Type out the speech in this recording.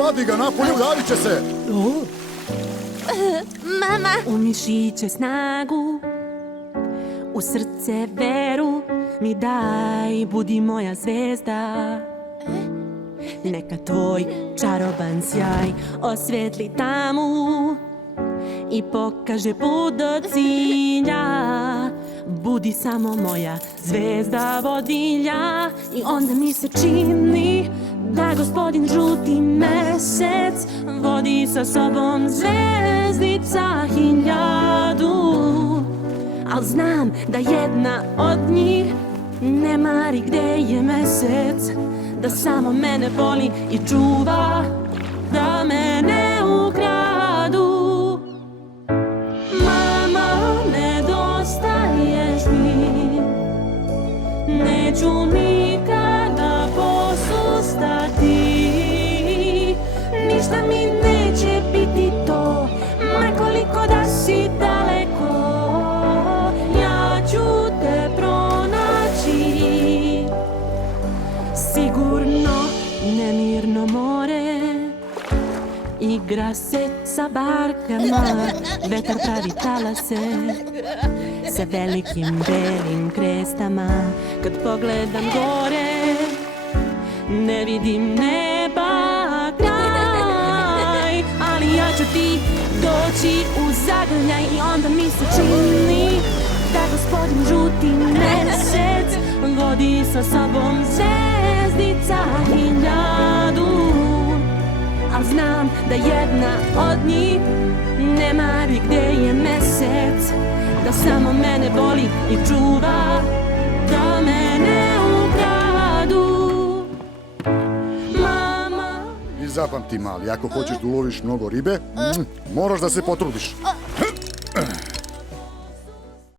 Vadi ga napolje, udavit će se. Mama! U mišiće snagu, u srce veru mi daj, budi moja zvezda. Neka tvoj čaroban sjaj osvetli tamu i pokaže put do cilja. Budi samo moja zvezda vodilja. I onda mi se čini da gospodin žuti mesec vodi sa sobom zvezdica hiljadu. Al znam da jedna od njih ne mari gde je mesec, da samo mene voli i čuva, da me ne ukradu. Mama, nedostaješ mi, neću nikada posustati. Ništa mi neće biti to, ma koliko da si daleko, ja ću te pronaći. Sigurno nemirno more igra se sa barkama, vetar pravi talase sa velikim belim krestama. Kad pogledam gore, ne vidim neba kraj, ali ja ću ti doći u zagrljaj. I onda mi se čini da gospodin žuti mesec vodi sa sobom zvezdica hiljadu. Al znam da jedna od njih ne mari gde je mesec, da samo mene voli i čuva, da me ne ukradu. Mama. I zapamti, mali, ako hoćeš da uloviš mnogo ribe, moraš da se potrudiš.